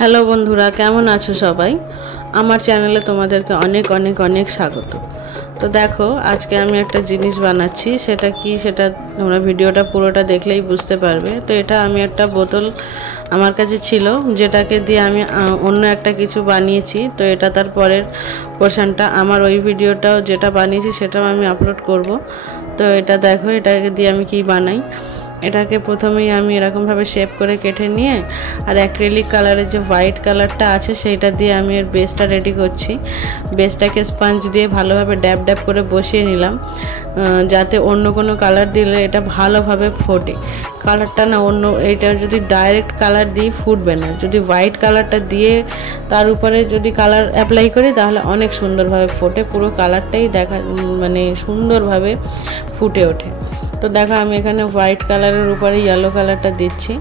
Hello বন্ধুরা, কেমন আছো সবাই? আমার চ্যানেলে তোমাদেরকে অনেক অনেক অনেক স্বাগত। তো দেখো, আজকে আমি একটা জিনিস বানাচ্ছি। সেটা কি, সেটা তোমরা ভিডিওটা পুরোটা দেখলেই বুঝতে পারবে। তো এটা আমি একটা বোতল আমার কাছে ছিল, যেটাকে দিয়ে আমি অন্য একটা কিছু বানিয়েছি। তো এটা তার পরের পোর্শনটা, আমার ওই ভিডিওটাও যেটা বানিয়েছি সেটাও আমি আপলোড করব। তো এটা দেখো, এটাকে দিয়ে আমি কি বানাই। এটাকে প্রথমেই আমি এরকমভাবে শেপ করে কেটে নিয়ে আর অ্যাক্রিলিক কালারের যে হোয়াইট কালারটা আছে সেইটা দিয়ে আমি এর বেসটা রেডি করছি। বেসটাকে স্পঞ্জ দিয়ে ভালোভাবে ড্যাব ড্যাব করে বসিয়ে নিলাম, যাতে অন্য কোনো কালার দিলে এটা ভালোভাবে ফোটে। কালারটা না অন্য, এটা যদি ডাইরেক্ট কালার দিয়ে ফুটবে না। যদি হোয়াইট কালারটা দিয়ে তার উপরে যদি কালার অ্যাপ্লাই করি তাহলে অনেক সুন্দরভাবে ফোটে, পুরো কালারটাই দেখা মানে সুন্দরভাবে ফুটে ওঠে। তো দেখো, আমি এখানে হোয়াইট কালারের উপরে ইয়েলো কালারটা দিচ্ছি।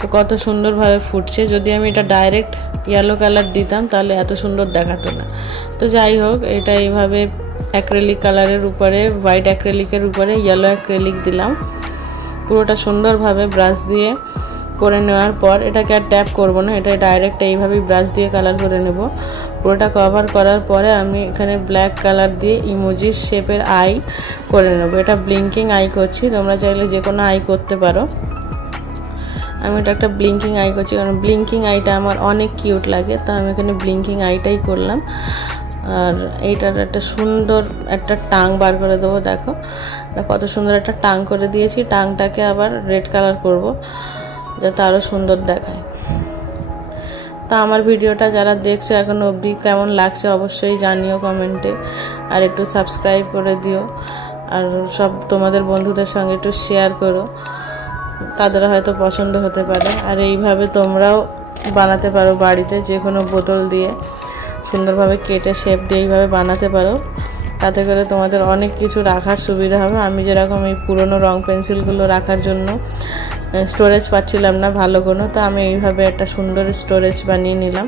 তো কত সুন্দরভাবে ফুটছে। যদি আমি এটা ডাইরেক্ট ইয়েলো কালার দিতাম তাহলে এত সুন্দর দেখাতো না। তো যাই হোক, এটা এইভাবে অ্যাক্রিলিক কালারের উপরে, হোয়াইট অ্যাক্রিলিকের উপরে ইয়েলো অ্যাক্রিলিক দিলাম। পুরোটা সুন্দরভাবে ব্রাশ দিয়ে করে নেওয়ার পর এটাকে আর ট্যাপ করব না, এটা ডাইরেক্ট এইভাবেই ব্রাশ দিয়ে কালার করে নেব। পুরোটা কভার করার পরে আমি এখানে ব্ল্যাক কালার দিয়ে ইমোজির শেপের আই করে নেব। এটা ব্লিঙ্কিং আই করছি, তোমরা চাইলে যে কোনো আই করতে পারো। আমি এটা একটা ব্লিঙ্কিং আই করছি, কারণ ব্লিঙ্কিং আইটা আমার অনেক কিউট লাগে। তো আমি এখানে ব্লিঙ্কিং আইটাই করলাম। আর এইটার একটা সুন্দর একটা টাং বার করে দেবো। দেখো, এটা কত সুন্দর একটা টাং করে দিয়েছি। টাংটাকে আবার রেড কালার করব, যাতে আরও সুন্দর দেখায়। তা আমার ভিডিওটা যারা দেখছো এখন অবধি কেমন লাগছে অবশ্যই জানিও কমেন্টে। আর একটু সাবস্ক্রাইব করে দিও, আর সব তোমাদের বন্ধুদের সঙ্গে একটু শেয়ার করো, তাদের হয়তো পছন্দ হতে পারে। আর এইভাবে তোমরাও বানাতে পারো বাড়িতে, যে কোনো বোতল দিয়ে সুন্দরভাবে কেটে শেপ দিয়ে এইভাবে বানাতে পারো। তাতে করে তোমাদের অনেক কিছু রাখার সুবিধা হবে। আমি যেরকম এই পুরনো রং পেন্সিলগুলো রাখার জন্য স্টোরেজ পাচ্ছিলাম না ভালো কোনো, তো আমি এইভাবে একটা সুন্দর স্টোরেজ বানিয়ে নিলাম।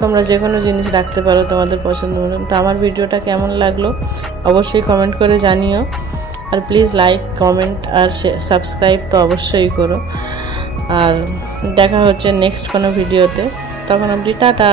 তোমরা যে কোনো জিনিস রাখতে পারো তোমাদের পছন্দ মতো। তো আমার ভিডিওটা কেমন লাগলো অবশ্যই কমেন্ট করে জানিও। আর প্লিজ লাইক, কমেন্ট আর সাবস্ক্রাইব তো অবশ্যই করো। আর দেখা হচ্ছে নেক্সট কোনো ভিডিওতে, তখন অবধি টাটা।